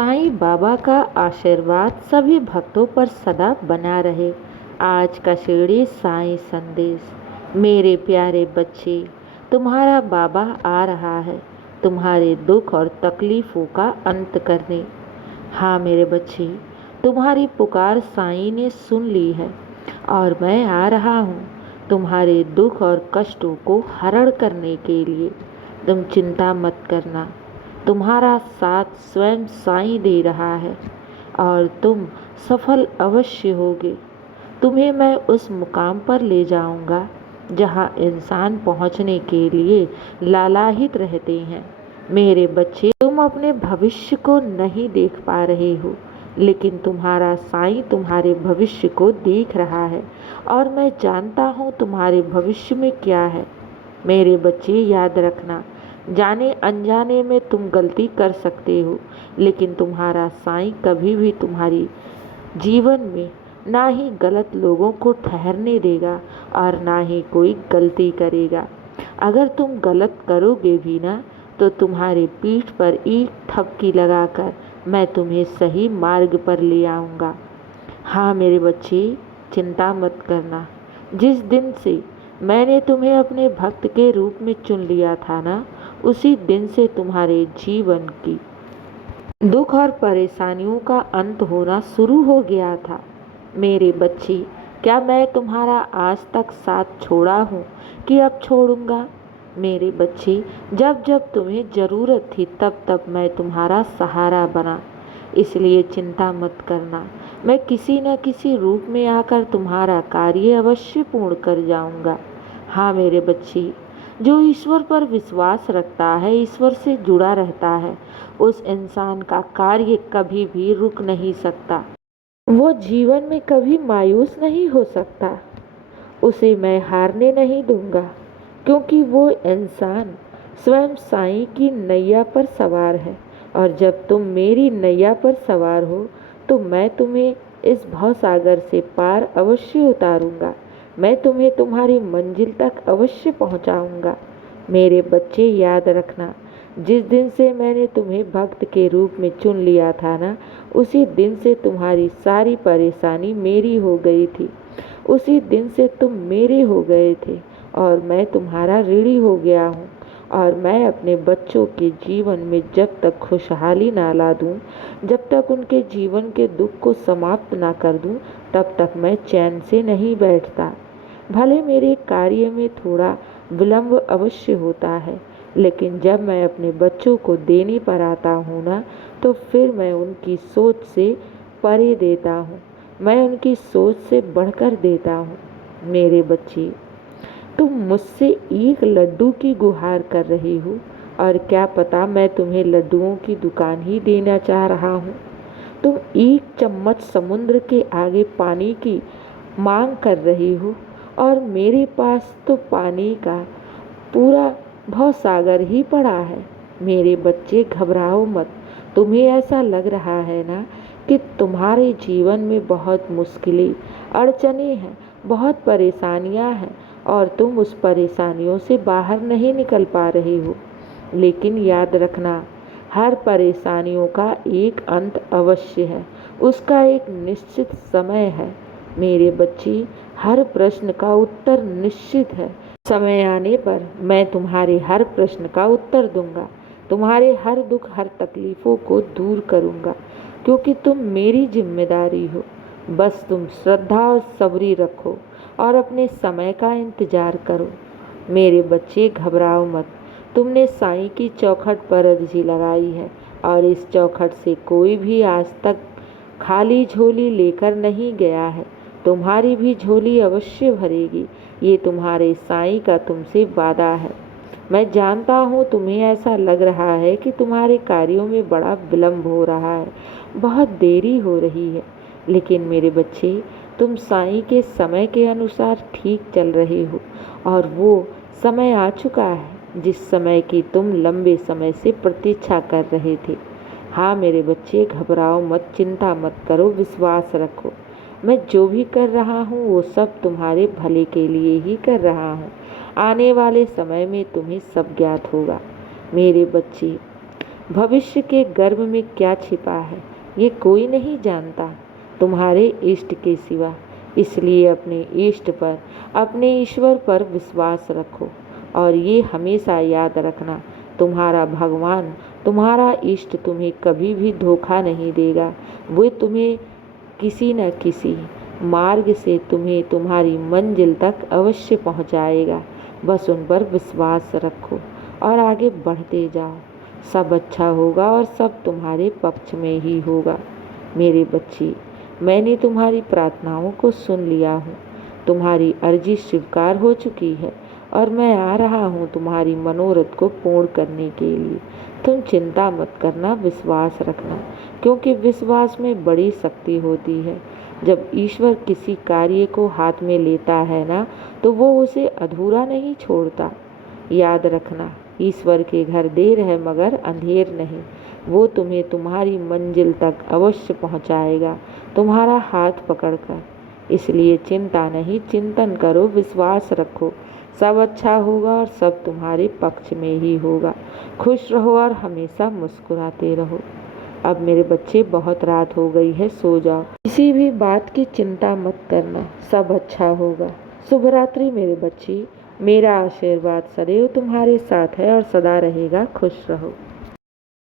साईं बाबा का आशीर्वाद सभी भक्तों पर सदा बना रहे। आज का शिरडी साईं संदेश। मेरे प्यारे बच्चे, तुम्हारा बाबा आ रहा है तुम्हारे दुख और तकलीफ़ों का अंत करने। हाँ मेरे बच्चे, तुम्हारी पुकार साईं ने सुन ली है और मैं आ रहा हूँ तुम्हारे दुख और कष्टों को हरण करने के लिए। तुम चिंता मत करना, तुम्हारा साथ स्वयं साईं दे रहा है और तुम सफल अवश्य होगे। तुम्हें मैं उस मुकाम पर ले जाऊंगा जहां इंसान पहुंचने के लिए लालायित रहते हैं। मेरे बच्चे, तुम अपने भविष्य को नहीं देख पा रहे हो, लेकिन तुम्हारा साईं तुम्हारे भविष्य को देख रहा है और मैं जानता हूँ तुम्हारे भविष्य में क्या है। मेरे बच्चे, याद रखना, जाने अनजाने में तुम गलती कर सकते हो, लेकिन तुम्हारा साईं कभी भी तुम्हारी जीवन में ना ही गलत लोगों को ठहरने देगा और ना ही कोई गलती करेगा। अगर तुम गलत करोगे भी ना, तो तुम्हारी पीठ पर एक थपकी लगाकर मैं तुम्हें सही मार्ग पर ले आऊँगा। हाँ मेरे बच्चे, चिंता मत करना। जिस दिन से मैंने तुम्हें अपने भक्त के रूप में चुन लिया था ना, उसी दिन से तुम्हारे जीवन की दुख और परेशानियों का अंत होना शुरू हो गया था। मेरे बच्चे, क्या मैं तुम्हारा आज तक साथ छोड़ा हूँ कि अब छोड़ूंगा? मेरे बच्चे, जब जब तुम्हें ज़रूरत थी तब तब मैं तुम्हारा सहारा बना, इसलिए चिंता मत करना। मैं किसी न किसी रूप में आकर तुम्हारा कार्य अवश्य पूर्ण कर जाऊंगा। हाँ मेरे बच्चे, जो ईश्वर पर विश्वास रखता है, ईश्वर से जुड़ा रहता है, उस इंसान का कार्य कभी भी रुक नहीं सकता। वो जीवन में कभी मायूस नहीं हो सकता। उसे मैं हारने नहीं दूंगा, क्योंकि वो इंसान स्वयं साईं की नैया पर सवार है और जब तुम मेरी नैया पर सवार हो तो मैं तुम्हें इस भवसागर से पार अवश्य उतारूंगा। मैं तुम्हें तुम्हारी मंजिल तक अवश्य पहुंचाऊंगा। मेरे बच्चे, याद रखना, जिस दिन से मैंने तुम्हें भक्त के रूप में चुन लिया था ना, उसी दिन से तुम्हारी सारी परेशानी मेरी हो गई थी। उसी दिन से तुम मेरे हो गए थे और मैं तुम्हारा ऋणी हो गया हूँ। और मैं अपने बच्चों के जीवन में जब तक खुशहाली ना ला दूँ, जब तक उनके जीवन के दुख को समाप्त ना कर दूँ, तब तक मैं चैन से नहीं बैठता। भले मेरे कार्य में थोड़ा विलंब अवश्य होता है, लेकिन जब मैं अपने बच्चों को देने पर आता हूँ ना, तो फिर मैं उनकी सोच से परे देता हूँ। मैं उनकी सोच से बढ़कर देता हूँ। मेरे बच्चे, तुम मुझसे एक लड्डू की गुहार कर रही हो और क्या पता मैं तुम्हें लड्डुओं की दुकान ही देना चाह रहा हूँ। तुम एक चम्मच समुद्र के आगे पानी की मांग कर रही हो और मेरे पास तो पानी का पूरा भवसागर ही पड़ा है। मेरे बच्चे, घबराओ मत। तुम्हें ऐसा लग रहा है ना कि तुम्हारे जीवन में बहुत मुश्किलें, अड़चनें हैं, बहुत परेशानियां हैं और तुम उस परेशानियों से बाहर नहीं निकल पा रहे हो। लेकिन याद रखना, हर परेशानियों का एक अंत अवश्य है, उसका एक निश्चित समय है। मेरे बच्चे, हर प्रश्न का उत्तर निश्चित है। समय आने पर मैं तुम्हारे हर प्रश्न का उत्तर दूंगा, तुम्हारे हर दुख, हर तकलीफ़ों को दूर करूंगा, क्योंकि तुम मेरी जिम्मेदारी हो। बस तुम श्रद्धा और सब्री रखो और अपने समय का इंतज़ार करो। मेरे बच्चे, घबराओ मत। तुमने साईं की चौखट पर अर्जी लगाई है और इस चौखट से कोई भी आज तक खाली झोली लेकर नहीं गया है। तुम्हारी भी झोली अवश्य भरेगी, ये तुम्हारे साईं का तुमसे वादा है। मैं जानता हूँ तुम्हें ऐसा लग रहा है कि तुम्हारे कार्यों में बड़ा विलंब हो रहा है, बहुत देरी हो रही है, लेकिन मेरे बच्चे, तुम साईं के समय के अनुसार ठीक चल रहे हो और वो समय आ चुका है जिस समय की तुम लंबे समय से प्रतीक्षा कर रहे थे। हाँ मेरे बच्चे, घबराओ मत, चिंता मत करो, विश्वास रखो। मैं जो भी कर रहा हूँ वो सब तुम्हारे भले के लिए ही कर रहा हूँ। आने वाले समय में तुम्हें सब ज्ञात होगा। मेरे बच्चे, भविष्य के गर्भ में क्या छिपा है ये कोई नहीं जानता तुम्हारे इष्ट के सिवा। इसलिए अपने इष्ट पर, अपने ईश्वर पर विश्वास रखो और ये हमेशा याद रखना, तुम्हारा भगवान, तुम्हारा इष्ट तुम्हें कभी भी धोखा नहीं देगा। वो तुम्हें किसी न किसी मार्ग से तुम्हें तुम्हारी मंजिल तक अवश्य पहुंचाएगा। बस उन पर विश्वास रखो और आगे बढ़ते जाओ। सब अच्छा होगा और सब तुम्हारे पक्ष में ही होगा। मेरे बच्चे, मैंने तुम्हारी प्रार्थनाओं को सुन लिया हूँ। तुम्हारी अर्जी स्वीकार हो चुकी है और मैं आ रहा हूँ तुम्हारी मनोरथ को पूर्ण करने के लिए। तुम चिंता मत करना, विश्वास रखना, क्योंकि विश्वास में बड़ी शक्ति होती है। जब ईश्वर किसी कार्य को हाथ में लेता है ना, तो वो उसे अधूरा नहीं छोड़ता। याद रखना, ईश्वर के घर देर है मगर अंधेर नहीं। वो तुम्हें तुम्हारी मंजिल तक अवश्य पहुंचाएगा, तुम्हारा हाथ पकड़कर। इसलिए चिंता नहीं, चिंतन करो, विश्वास रखो। सब अच्छा होगा और सब तुम्हारे पक्ष में ही होगा। खुश रहो और हमेशा मुस्कुराते रहो। अब मेरे बच्चे, बहुत रात हो गई है, सो जाओ। किसी भी बात की चिंता मत करना, सब अच्छा होगा। शुभ रात्रि मेरे बच्चे। मेरा आशीर्वाद सदैव तुम्हारे साथ है और सदा रहेगा। खुश रहो।